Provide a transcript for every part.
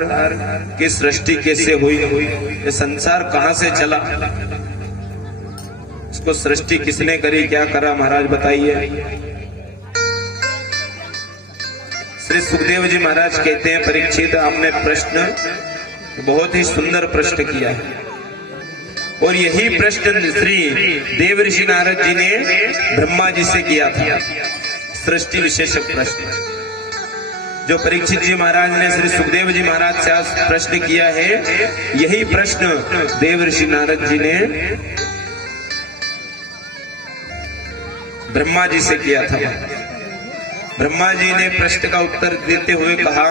संसार की सृष्टि कैसे हुई, ये संसार कहां से चला, इसको सृष्टि किसने करी, क्या करा महाराज बताइए। श्री सुखदेव जी महाराज कहते हैं, परीक्षित आपने प्रश्न बहुत ही सुंदर प्रश्न किया है, और यही प्रश्न श्री देव ऋषि नारद जी ने ब्रह्मा जी से किया था। सृष्टि विशेषक प्रश्न जो परीक्षित जी महाराज ने श्री सुखदेव जी महाराज से आज प्रश्न किया है, यही प्रश्न देव ऋषि नारद जी ने ब्रह्मा जी से किया था। ब्रह्मा जी ने प्रश्न का उत्तर देते हुए कहा,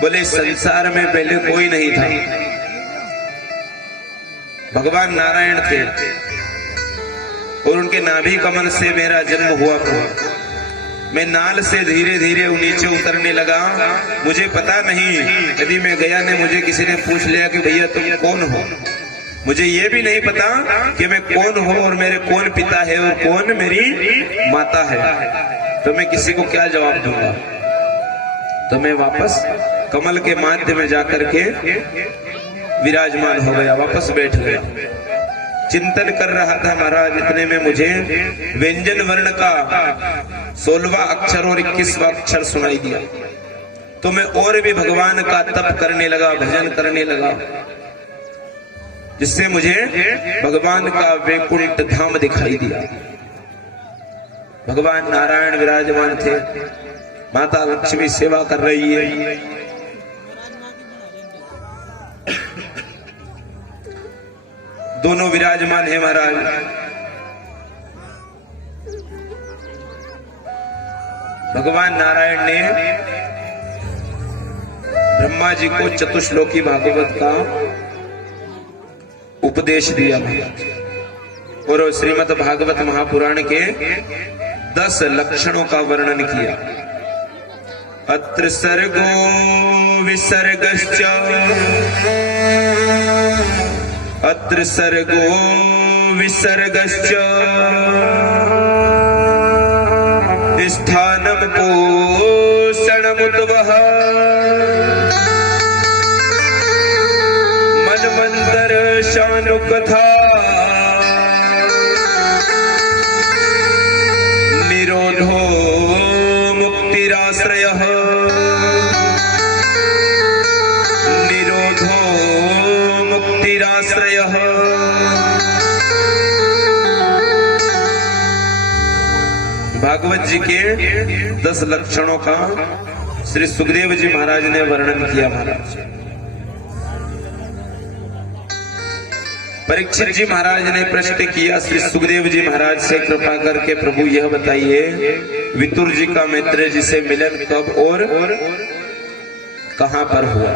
बोले संसार में पहले कोई नहीं था, भगवान नारायण थे और उनके नाभि कमल से मेरा जन्म हुआ था। मैं नाल से धीरे धीरे नीचे उतरने लगा, मुझे पता नहीं, यदि मैं गया ने मुझे किसी ने पूछ लिया कि भैया तुम कौन हो, मुझे ये भी नहीं पता कि मैं कौन हूँ और मेरे कौन पिता है और कौन मेरी माता है, तो मैं किसी को क्या जवाब दूंगा। तो मैं वापस कमल के माध्य में जाकर के विराजमान हो गया, वापस बैठ गया, चिंतन कर रहा था महाराज। इतने में मुझे व्यंजन वर्ण का 16वां अक्षर और 21वां अक्षर सुनाई दिया, तो मैं और भी भगवान का तप करने लगा, भजन करने लगा, जिससे मुझे भगवान का वैकुंठ धाम दिखाई दिया। भगवान नारायण विराजमान थे, माता लक्ष्मी सेवा कर रही है, दोनों विराजमान है महाराज। भगवान नारायण ने ब्रह्मा जी को चतुश्लोकी भागवत का उपदेश दिया और श्रीमद् भागवत महापुराण के 10 लक्षणों का वर्णन किया। अत्र सर्गो विसर्गश्च, अत्र सर्गो विसर्गश्च, स्थानं पोषणमुद्वह, मन्वन्तर शानुकथा, निरोधो मुक्तिराश्रयः, निरोधो मुक्तिराश्रयः। भागवत जी के 10 लक्षणों का श्री सुखदेव जी महाराज ने वर्णन किया। महाराज परीक्षित जी महाराज ने प्रश्न किया श्री सुखदेव जी महाराज से, कृपा करके प्रभु यह बताइए, वितुर जी का मैत्रेय जी से मिलन कब और कहां पर हुआ।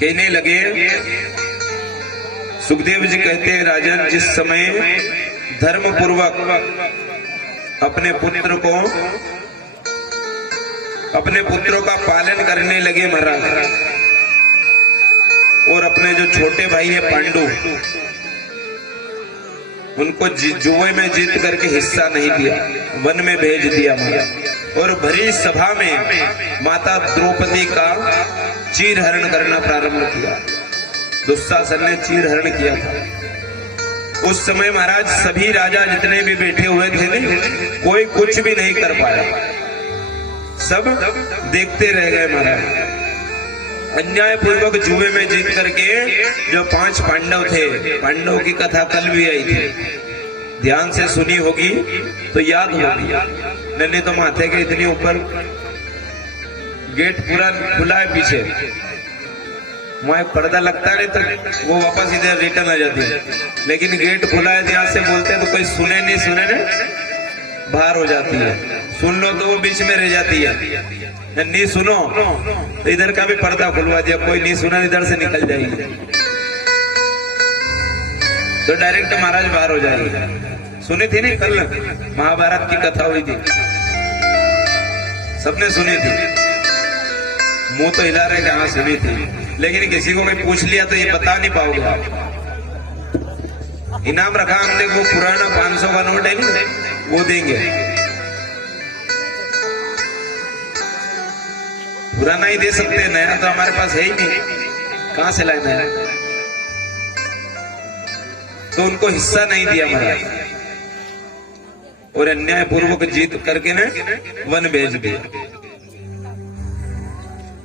कहने लगे, सुखदेव जी कहते हैं, राजन जिस समय धर्म पूर्वक अपने पुत्रों का पालन करने लगे महाराज, और अपने जो छोटे भाई है पांडु, उनको जुए में जीत करके हिस्सा नहीं दिया, वन में भेज दिया महाराज, और भरी सभा में माता द्रौपदी का चीरहरण करना प्रारंभ किया। दुशासन ने चीरहरण किया था। उस समय महाराज सभी राजा जितने भी बैठे हुए थे, कोई कुछ भी नहीं कर पाया, सब देखते रह गए महाराज। अन्याय पूर्वक जुए में जीत करके जो 5 पांडव थे, पांडव की कथा कल भी आई थी, ध्यान से सुनी होगी तो याद होगी, नहीं तो माथे के इतनी ऊपर गेट पूरा खुला है, पीछे वहां पर्दा लगता नहीं तो वो वापस इधर रिटर्न आ जाती है, लेकिन गेट खुला है, ध्यान से बोलते हैं तो कोई सुने नहीं बाहर हो जाती है, सुन लो तो वो बीच में रह जाती है, नहीं सुनो तो इधर का भी पर्दा खुलवा दिया, कोई नहीं सुना इधर से निकल जाएगी, तो डायरेक्ट महाराज बाहर हो जाएगी। सुनी थी नहीं, कल महाभारत की कथा हुई थी, सबने सुनी थी, मुंह तो हिला रहे हाँ सुनी थी, लेकिन किसी को कोई पूछ लिया तो ये बता नहीं पाओगे आप। इनाम रखा हमने, वो पुराना 500 का नोट है नहीं, वो देंगे। पुराना ही दे सकते हैं, नया तो हमारे पास है ही नहीं, कहां से लाए नया। तो उनको हिस्सा नहीं दिया महाराज और अन्याय पूर्वक जीत करके ने वन भेज दिया।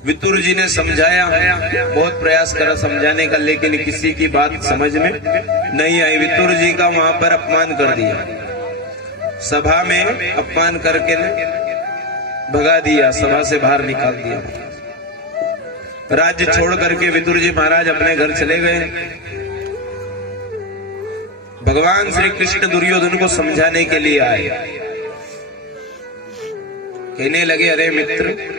वितुर जी ने समझाया, बहुत प्रयास करा समझाने का, लेकिन किसी की बात समझ में नहीं आई। वितुर जी का वहां पर अपमान कर दिया, सभा में अपमान करके भगा दिया, सभा से बाहर निकाल दिया। राज्य छोड़ करके वितुर जी महाराज अपने घर चले गए। भगवान श्री कृष्ण दुर्योधन को समझाने के लिए आए। कहने लगे, अरे मित्र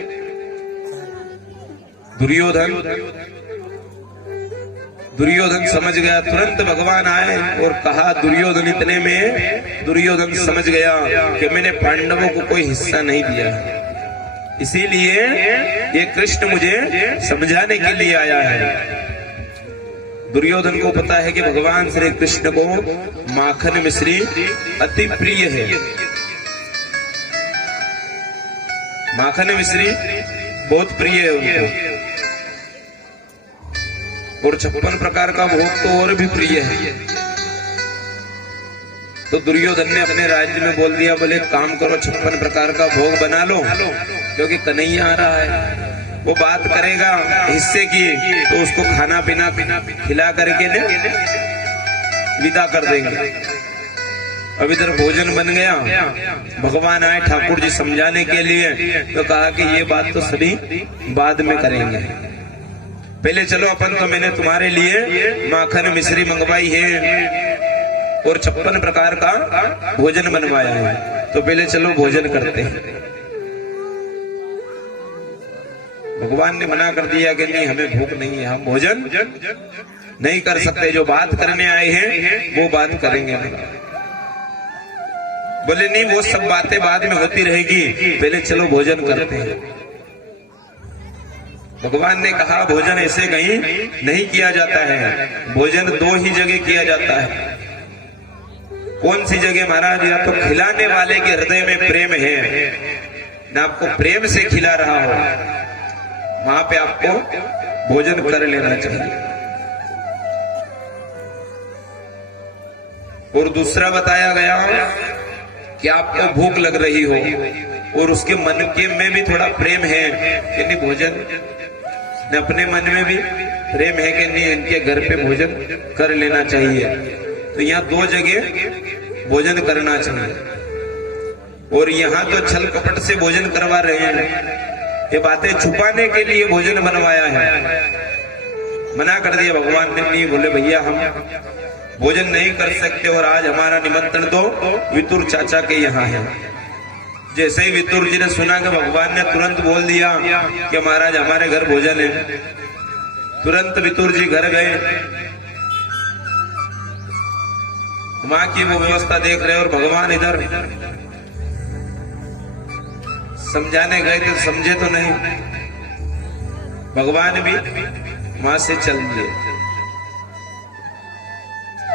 दुर्योधन समझ गया। तुरंत भगवान आए और कहा, दुर्योधन इतने में दुर्योधन समझ गया कि मैंने पांडवों को कोई हिस्सा नहीं दिया है, इसीलिए ये कृष्ण मुझे समझाने के लिए आया है। दुर्योधन को पता है कि भगवान श्री कृष्ण को माखन मिश्री अति प्रिय है। माखन मिश्री बहुत प्रिय है उनको, और 56 प्रकार का भोग तो और भी प्रिय है। तो दुर्योधन ने अपने राज्य में बोल दिया, बोले काम करो 56 प्रकार का भोग बना लो, क्योंकि कन्हैया आ रहा है, वो बात करेगा हिस्से की, तो उसको खाना पीना खिला करके ने विदा कर देंगे। अब इधर भोजन बन गया, भगवान आए ठाकुर जी समझाने के लिए, तो कहा कि ये बात तो सभी बाद में करेंगे, पहले चलो अपन तो मैंने तुम्हारे लिए माखन मिश्री मंगवाई है और 56 प्रकार का भोजन बनवाया है, तो पहले चलो भोजन करते हैं। भगवान ने मना कर दिया कि नहीं, हमें भूख नहीं है, हम भोजन नहीं कर सकते, जो बात करने आए हैं वो बात करेंगे नहीं। बोले नहीं, वो सब बातें बाद में होती रहेगी, पहले चलो भोजन करते हैं। भगवान ने कहा, भोजन ऐसे कहीं नहीं किया जाता है, भोजन 2 ही जगह किया जाता है। कौन सी जगह महाराज? या तो खिलाने वाले के हृदय में प्रेम है, ना आपको प्रेम से खिला रहा हो, वहां पे आपको भोजन कर लेना चाहिए। और दूसरा बताया गया कि आपको भूख लग रही हो और उसके मन के में भी थोड़ा प्रेम है कि नहीं, भोजन ने अपने मन में भी प्रेम है कि नहीं, इनके घर पे भोजन कर लेना चाहिए। तो यहाँ 2 जगह भोजन करना चाहिए। और यहाँ तो छल कपट से भोजन करवा रहे हैं, ये बातें छुपाने के लिए भोजन बनवाया है। मना कर दिया भगवान ने, नहीं, बोले भैया हम भोजन नहीं कर सकते, और आज हमारा निमंत्रण तो वितुर चाचा के यहाँ है। जैसे ही वितुर जी ने सुना कि भगवान ने तुरंत बोल दिया कि महाराज हमारे घर भोजन है, तुरंत वितुर जी घर गए, माँ की वो व्यवस्था देख रहे, और भगवान इधर समझाने गए थे, समझे तो नहीं, भगवान भी वहां से चल दिए।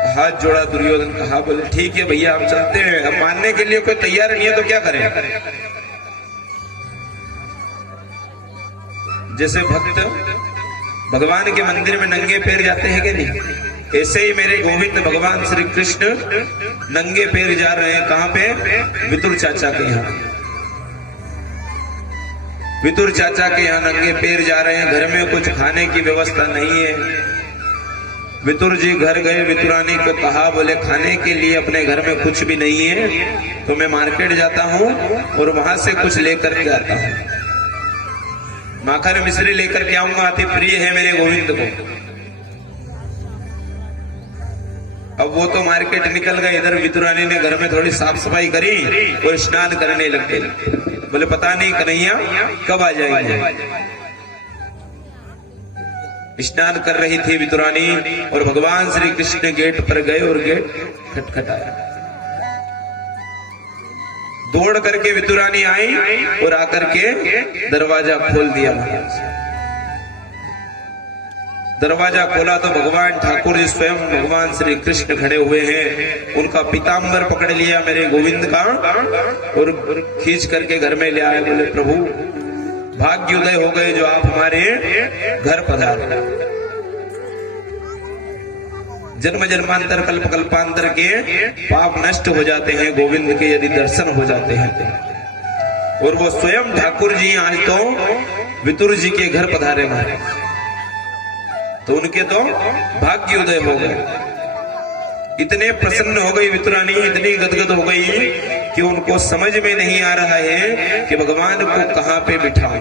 हाथ जोड़ा दुर्योधन, कहा, बोले ठीक है भैया हम चलते हैं, अब मानने के लिए कोई तैयार नहीं है तो क्या करें। जैसे भक्त भगवान के मंदिर में नंगे पैर जाते हैं कि नहीं, ऐसे ही मेरे गोविंद भगवान श्री कृष्ण नंगे पैर जा रहे हैं। कहां पे? वितुर चाचा के यहाँ। वितुर चाचा के यहाँ नंगे पैर जा रहे हैं, घर में कुछ खाने की व्यवस्था नहीं है। वितुर जी घर गए, वितुरानी को कहा, बोले खाने के लिए अपने घर में कुछ भी नहीं है, तो मैं मार्केट जाता हूँ और वहां से कुछ लेकर के आता हूँ, माखन मिश्री लेकर के आऊंगा, अति प्रिय है मेरे गोविंद को। अब वो तो मार्केट निकल गए, इधर वितुरानी ने घर में थोड़ी साफ सफाई करी और स्नान करने लग गए। बोले पता नहीं कन्हैया कब आ जाएंगे। स्नान कर रही थी वितुरानी और भगवान श्री कृष्ण गेट पर गए और गेट खटखटाया। दौड़ करके वितुरानी आई और आकर के दरवाजा खोल दिया। दरवाजा खोला तो भगवान ठाकुर जी स्वयं भगवान श्री कृष्ण खड़े हुए हैं। उनका पीतांबर पकड़ लिया मेरे गोविंद का और खींच करके घर में ले आए। बोले प्रभु भाग्य उदय हो गए जो आप हमारे घर पधारे। जन्म जन्मांतर कल्प कल्पांतर के पाप नष्ट हो जाते हैं गोविंद के यदि दर्शन हो जाते हैं तो। और वो स्वयं ठाकुर जी आज तो वितुर जी के घर पधारे महाराज, तो उनके तो भाग्य उदय हो गए। इतने प्रसन्न हो गई वितुरानी, इतनी गदगद हो गई कि उनको समझ में नहीं आ रहा है कि भगवान को कहां पे बिठाऊं।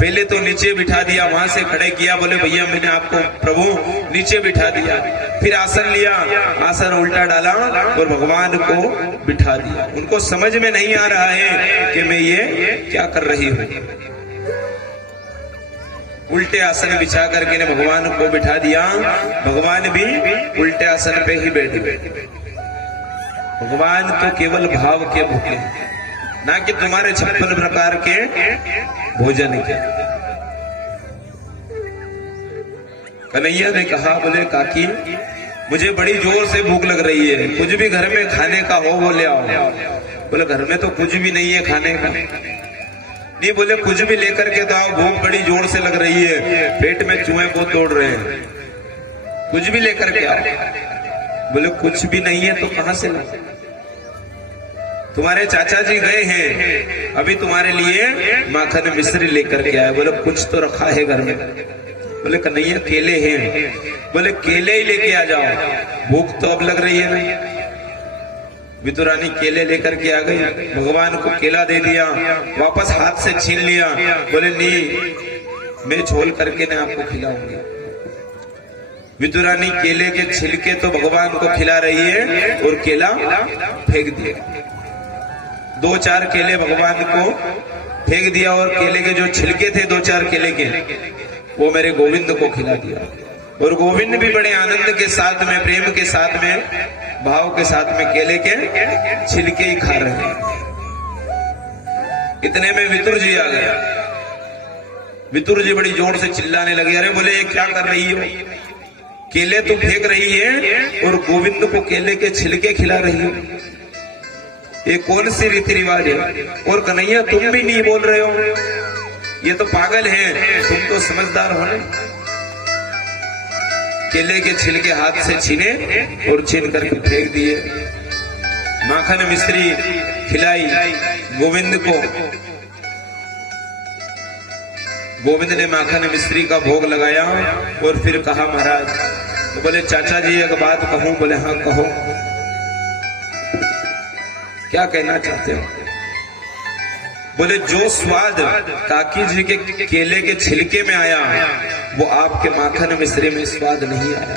पहले तो नीचे बिठा दिया, वहां से खड़े किया, बोले भैया मैंने आपको प्रभु नीचे बिठा दिया। फिर आसन लिया, आसन उल्टा डाला और भगवान को बिठा दिया। उनको समझ में नहीं आ रहा है कि मैं ये क्या कर रही हूं। उल्टे आसन बिछा करके ने भगवान को बिठा दिया, भगवान भी उल्टे आसन पे ही बैठ गए। भगवान तो केवल भाव के भूखे, ना कि तुम्हारे 56 प्रकार के भोजन के। कन्हैया ने कहा, बोले काकी मुझे बड़ी जोर से भूख लग रही है, कुछ भी घर में खाने का हो वो ले आओ। बोले घर में तो कुछ भी नहीं है खाने का। नहीं, बोले कुछ भी लेकर के तो आओ, भूख बड़ी जोर से लग रही है, पेट में चूहे बहुत दौड़ रहे हैं, कुछ भी लेकर के आओ। बोले कुछ भी नहीं है तो कहां से लाओ, तुम्हारे चाचा जी गए हैं, अभी तुम्हारे लिए माखन मिश्री लेकर के आए। बोले कुछ तो रखा है घर में। बोले कन्हैया केले हैं। बोले केले ही लेके आ जाओ, भूख तो अब लग रही है ना। वितुरानी केले लेकर के आ गई, भगवान को केला दे दिया, वापस हाथ से छीन लिया। बोले नहीं, मैं झोल करके ना आपको खिलाऊंगी। वितुरानी केले के छिलके तो भगवान को खिला रही है और केला फेंक दिया। 2-4 केले भगवान को फेंक दिया और केले के जो छिलके थे 2-4 केले के, वो मेरे गोविंद को खिला दिया। और गोविंद भी बड़े आनंद के साथ में, प्रेम के साथ में, भाव के साथ में केले के छिलके ही खा रहे हैं। इतने में वितुर जी आ गया। वितुर जी बड़ी जोर से चिल्लाने लगे, अरे बोले ये क्या कर रही हो, केले तो फेंक रही है और गोविंद को केले के छिलके खिला रही हो, ये कौन सी रीति रिवाज है। और कन्हैया तुम भी नहीं बोल रहे हो, ये तो पागल है, तुम तो समझदार हो ना। केले के छिलके हाथ से छीने और छीन करके फेंक दिए। माखन मिश्री खिलाई गोविंद को। गोविंद ने माखन मिश्री का भोग लगाया और फिर कहा महाराज, तो बोले चाचा जी एक बात कहूं। बोले हाँ कहो, क्या कहना चाहते हो। बोले जो स्वाद काकी जी के केले के छिलके में आया वो आपके माखन मिश्री में स्वाद नहीं आया,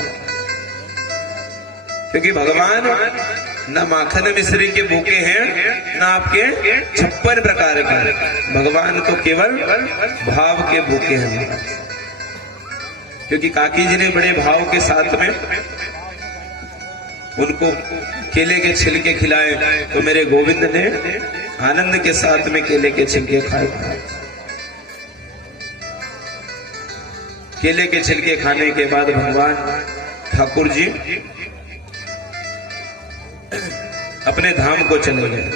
क्योंकि भगवान न माखन मिश्री के भूखे हैं न आपके 56 प्रकार के। भगवान तो केवल भाव के भूखे हैं, क्योंकि काकी जी ने बड़े भाव के साथ में उनको केले के छिलके खिलाए, तो मेरे गोविंद ने आनंद के साथ में केले के छिलके खाए। केले के छिलके खाने के बाद भगवान ठाकुर जी अपने धाम को चले गए।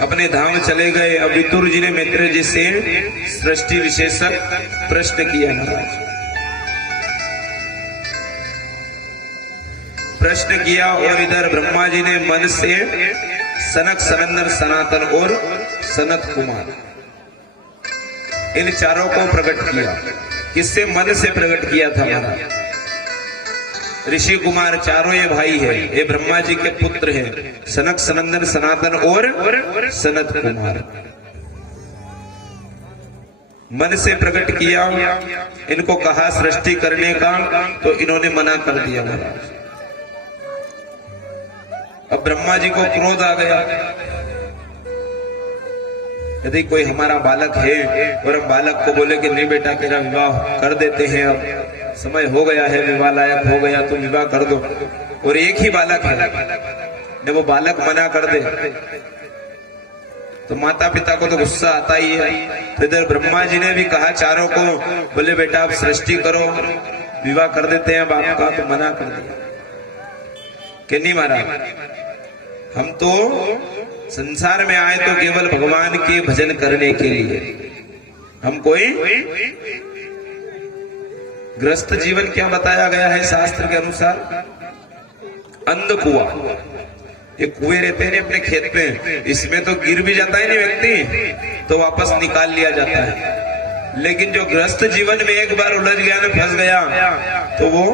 अपने धाम चले गए। अब वितुर जी ने मित्र जी से सृष्टि विशेषक प्रश्न किया। महाराज प्रश्न किया और इधर ब्रह्मा जी ने मन से सनक, सनंदन, सनातन और सनत कुमार इन चारों को प्रकट किया। किससे? मन से प्रकट किया था महाराज। ऋषि कुमार चारों ये भाई है, ये ब्रह्मा जी के पुत्र हैं, सनक, सनंदन, सनातन और सनत कुमार। मन से प्रकट किया, इनको कहा सृष्टि करने का, तो इन्होंने मना कर दिया महाराज। अब ब्रह्मा जी को क्रोध आ गया, यदि कोई हमारा बालक है और हम बालक को बोले कि नहीं बेटा तेरा विवाह कर देते हैं, अब समय हो गया है, विवाह लायक हो गया, तो विवाह कर दो, और एक ही बालक है, ने वो बालक मना कर दे तो माता पिता को तो गुस्सा आता ही है। तो इधर ब्रह्मा जी ने भी कहा चारों को, बोले बेटा आप सृष्टि करो, विवाह कर देते हैं बाप का, तो मना कर दिया कि नहीं महाराज, हम तो संसार में आए तो केवल भगवान के भजन करने के लिए। हम कोई ग्रस्त जीवन क्या बताया गया है शास्त्र के अनुसार? अंध कुआं। ये कुएं रहते हैं अपने खेत में, इसमें तो गिर भी जाता है नहीं व्यक्ति तो वापस निकाल लिया जाता है। लेकिन जो ग्रस्त जीवन में एक बार उलझ गया ना, फंस गया, तो वो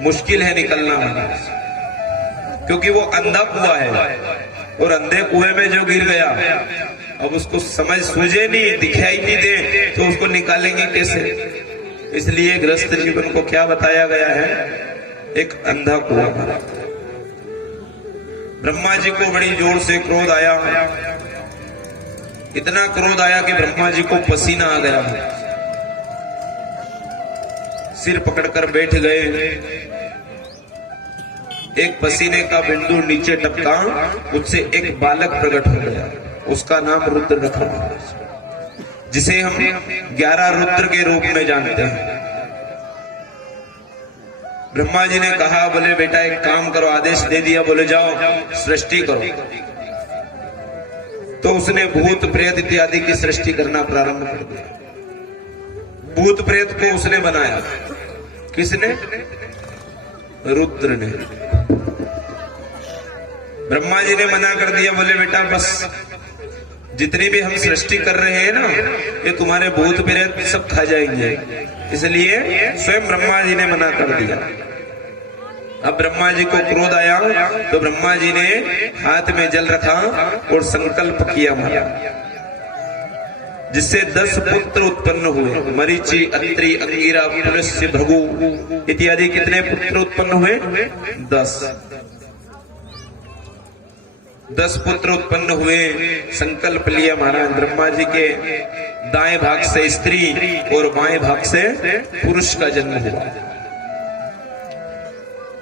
मुश्किल है निकलना, क्योंकि वो अंधा कुआं है। और अंधे कुएं में जो गिर गया, अब उसको समझ सूझे नहीं, दिखाई नहीं दे, तो उसको निकालेंगे कैसे? इसलिए ग्रस्त जीवन को क्या बताया गया है? एक अंधा कुआं। ब्रह्मा जी को बड़ी जोर से क्रोध आया, इतना क्रोध आया कि ब्रह्मा जी को पसीना आ गया, सिर पकड़कर बैठ गए। एक पसीने का बिंदु नीचे टपका, उससे एक बालक प्रकट हो गया, उसका नाम रुद्र रखा, जिसे हम 11 रुद्र के रूप में जानते हैं। ब्रह्मा जी ने कहा, बोले बेटा एक काम करो, आदेश दे दिया, बोले जाओ सृष्टि करो। तो उसने भूत प्रेत इत्यादि की सृष्टि करना प्रारंभ कर दिया। भूत प्रेत को उसने बनाया, किसने? रुद्र ने। ब्रह्मा जी ने मना कर दिया, बोले बेटा बस जितनी भी हम सृष्टि कर रहे हैं ना, ये तुम्हारे भूत प्रेत सब खा जाएंगे, इसलिए स्वयं ब्रह्मा जी ने मना कर दिया। अब ब्रह्मा जी को क्रोध आया तो ब्रह्मा जी ने हाथ में जल रखा और संकल्प किया मारा, जिससे 10 पुत्र उत्पन्न हुए। मरीचि, अत्रि, अंगिरा, पुलस्त्य, भृगु इत्यादि कितने पुत्र उत्पन्न हुए? 10 पुत्र उत्पन्न हुए। संकल्प लिया महाराज, ब्रह्मा जी के दाएं भाग से स्त्री और बाएं भाग से पुरुष का जन्म हुआ।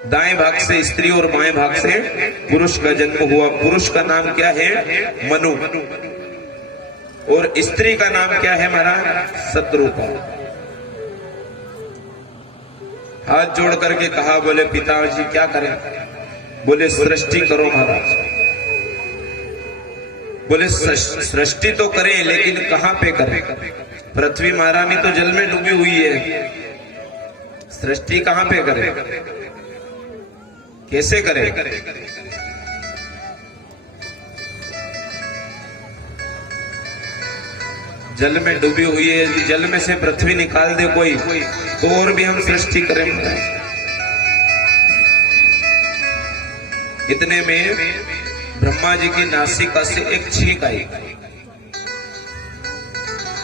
दाएं भाग से स्त्री और बाएं भाग से पुरुष का जन्म हुआ। पुरुष का नाम क्या है? मनु। और स्त्री का नाम क्या है महाराज? शत्रुपा। हाथ जोड़ करके कहा, बोले पिताजी क्या करें? बोले सृष्टि करो महाराज। बोले सृष्टि तो करें, लेकिन कहां पे करें? पृथ्वी महारानी तो जल में डूबी हुई है, सृष्टि कहां पे करें? कैसे करें? जल में डूबी हुई है, यदि जल में से पृथ्वी निकाल दे कोई, तो और भी हम सृष्टि करें। इतने में ब्रह्मा जी की नासिका से एक छींक आई,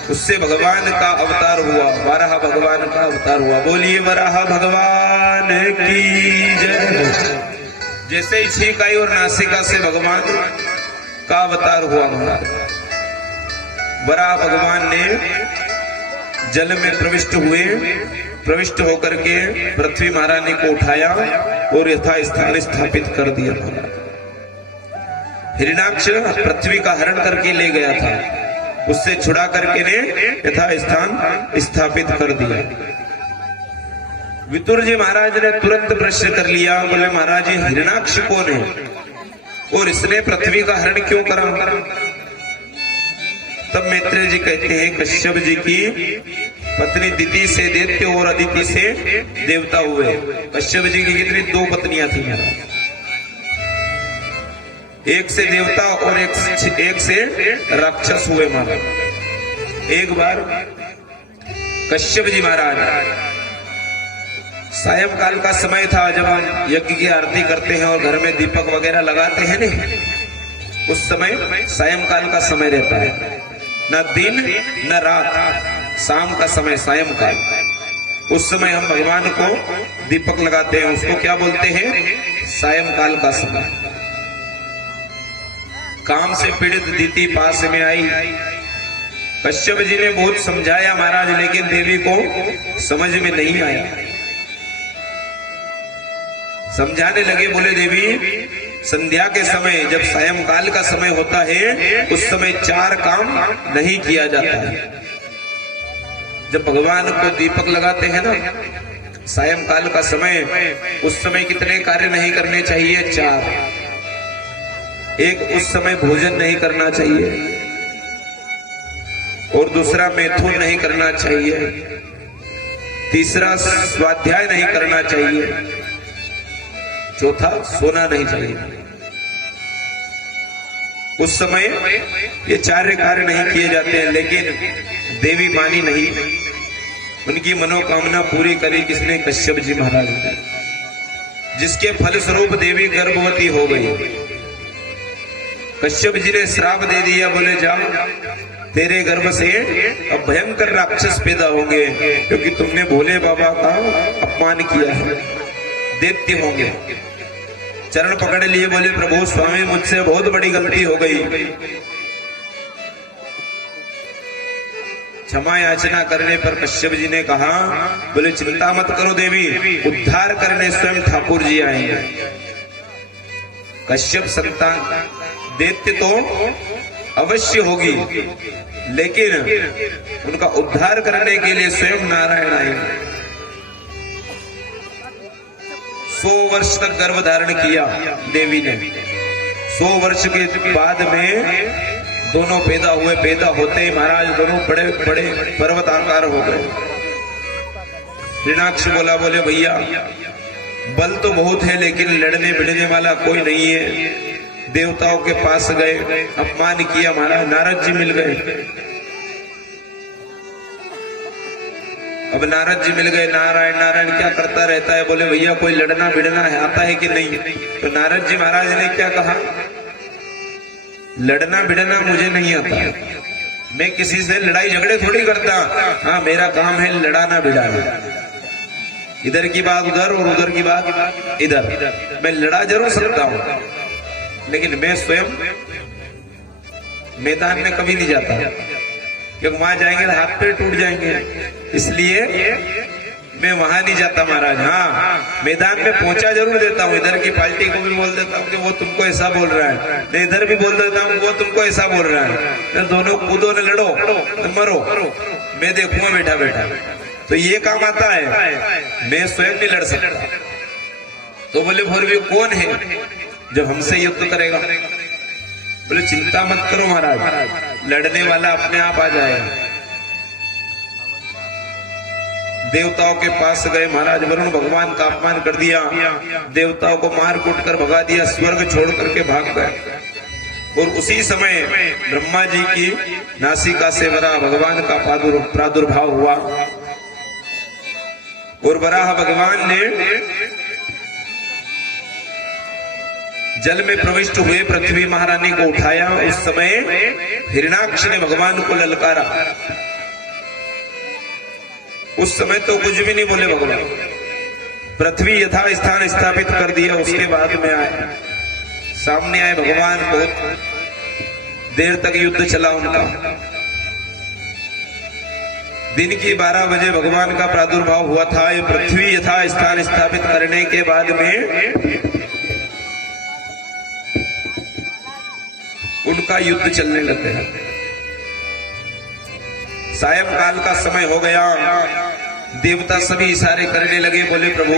उससे भगवान का अवतार हुआ, वराह भगवान का अवतार हुआ। बोलिए वराह भगवान की जय। जैसे ही छींक आई और नासिका से भगवान का अवतार हुआ महाराज, वराह भगवान ने जल में प्रविष्ट हुए। प्रविष्ट होकर के पृथ्वी महारानी को उठाया और यथा स्थान स्थापित कर दिया। हिरण्याक्ष पृथ्वी का हरण करके ले गया था, उससे छुड़ा करके ने यथा स्थान स्थापित कर दिया। विदुर जी महाराज ने तुरंत प्रश्न कर लिया, बोले महाराज ये हिरण्याक्ष कौन है और इसने पृथ्वी का हरण क्यों करा? तब मैत्रेय जी कहते हैं, कश्यप जी की पत्नी दिति से दैत्य और अदिति से देवता हुए। कश्यप जी की कितनी? 2 पत्नियां थी महाराज, एक से देवता और एक से राक्षस हुए महाराज। एक बार कश्यप जी महाराज, सायंकाल का समय था, जब हम यज्ञ की आरती करते हैं और घर में दीपक वगैरह लगाते हैं ना, उस समय सायंकाल का समय रहता है, न दिन न रात, शाम का समय सायंकाल। उस समय हम भगवान को दीपक लगाते हैं, उसको क्या बोलते हैं? सायंकाल का समय। काम से पीड़ित दिति पास में आई। कश्यप जी ने बहुत समझाया महाराज, लेकिन देवी को समझ में नहीं आया। समझाने लगे, बोले देवी संध्या के समय, जब सायंकाल का समय होता है, उस समय 4 काम नहीं किया जाता है। जब भगवान को दीपक लगाते हैं ना सायंकाल का समय, उस समय कितने कार्य नहीं करने चाहिए? 4। एक उस समय भोजन नहीं करना चाहिए, और दूसरा मैथुन नहीं करना चाहिए, तीसरा स्वाध्याय नहीं करना चाहिए, चौथा सोना नहीं चाहिए। उस समय ये चार कार्य नहीं किए जाते हैं, लेकिन देवी मानी नहीं, उनकी मनोकामना पूरी करी किसने? कश्यप जी महाराज ने, जिसके फल स्वरूप देवी गर्भवती हो गई। कश्यप जी ने श्राप दे दिया, बोले जाओ तेरे गर्भ से अब भयंकर राक्षस पैदा होंगे, क्योंकि तुमने भोले बाबा का अपमान किया है, दैत्य होंगे। चरण पकड़ लिए, बोले प्रभु स्वामी मुझसे बहुत बड़ी गलती हो गई, क्षमा याचना करने पर कश्यप जी ने कहा, बोले चिंता मत करो देवी, उद्धार करने स्वयं ठाकुर जी आएंगे। कश्यप संतान दैत्य तो अवश्य होगी, लेकिन उनका उद्धार करने के लिए स्वयं नारायण आएंगे। 100 वर्ष तक गर्भ धारण किया देवी ने। 100 वर्ष के बाद में दोनों पैदा हुए। पैदा होते ही महाराज दोनों बड़े बड़े पर्वताकार हो गए। ऋणाक्ष बोला, बोले भैया बल तो बहुत है, लेकिन लड़ने भिड़ने वाला कोई नहीं है। देवताओं के पास गए, अपमान किया महाराज, नारद जी मिल गए। अब नारद जी मिल गए, नारायण नारायण क्या करता रहता है? बोले भैया कोई लड़ना भिड़ना है आता है कि नहीं? तो नारद जी महाराज ने क्या कहा, लड़ना भिड़ना मुझे नहीं आता, मैं किसी से लड़ाई झगड़े थोड़ी करता। हाँ, मेरा काम है लड़ाना भिड़ाना, इधर की बात उधर और उधर की बात इधर। मैं लड़ा जरूर सकता हूं, लेकिन मैं स्वयं मैदान में कभी नहीं जाता, क्योंकि वहां जाएंगे तो हाथ पैर टूट जाएंगे, इसलिए मैं वहां नहीं जाता महाराज। हाँ, मैदान में पहुंचा जरूर देता हूँ, इधर की पार्टी को भी बोल देता हूँ कि वो तुमको ऐसा बोल रहा है, मैं इधर भी बोल देता हूँ वो तुमको ऐसा बोल रहा है, दोनों कूदो न लड़ो न मरो, मैं देखूंगा बैठा बैठा। तो ये काम आता है, मैं स्वयं नहीं लड़ सकता। तो बोले फिर भी कौन है जो हमसे युद्ध करेगा? बोले चिंता मत करो महाराज, लड़ने वाला अपने आप आ जाएगा। देवताओं के पास गए महाराज, वरुण भगवान का अपमान कर दिया, देवताओं को मार कूट कर भगा दिया, स्वर्ग छोड़ करके भाग गए। और उसी समय ब्रह्मा जी की नासिका से वराह भगवान का प्रादुर्भाव हुआ, और वराह भगवान ने जल में प्रविष्ट हुए पृथ्वी महारानी को उठाया। उस समय हिरणाक्ष ने भगवान को ललकारा। उस समय तो कुछ भी नहीं बोले भगवान, पृथ्वी यथा स्थान स्थापित कर दिया। उसके बाद में आए, सामने आए भगवान, बहुत देर तक युद्ध चला उनका। दिन की 12 बजे भगवान का प्रादुर्भाव हुआ था। ये पृथ्वी यथा स्थान स्थापित करने के बाद में उनका युद्ध चलने लगे। सायंकाल का समय हो गया, देवता सभी इशारे करने लगे, बोले प्रभु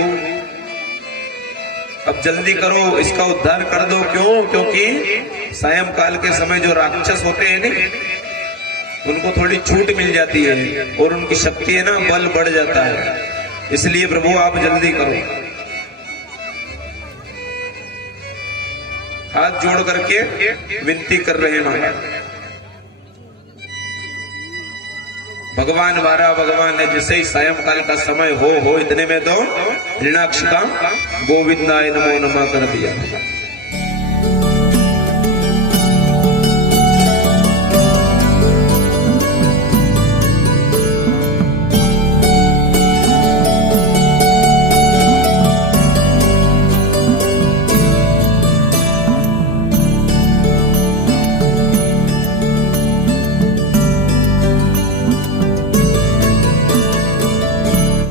अब जल्दी करो, इसका उद्धार कर दो। क्यों? क्योंकि सायंकाल के समय जो राक्षस होते हैं ना, उनको थोड़ी छूट मिल जाती है और उनकी शक्ति है ना, बल बढ़ जाता है, इसलिए प्रभु आप जल्दी करो। हाथ जोड़ करके विनती कर रहे हैं भगवान। वारा भगवान ने जैसे ही सायंकाल का समय हो इतने में तो ऋणाक्ष का गोविंदाय नमो नमः कर दिया।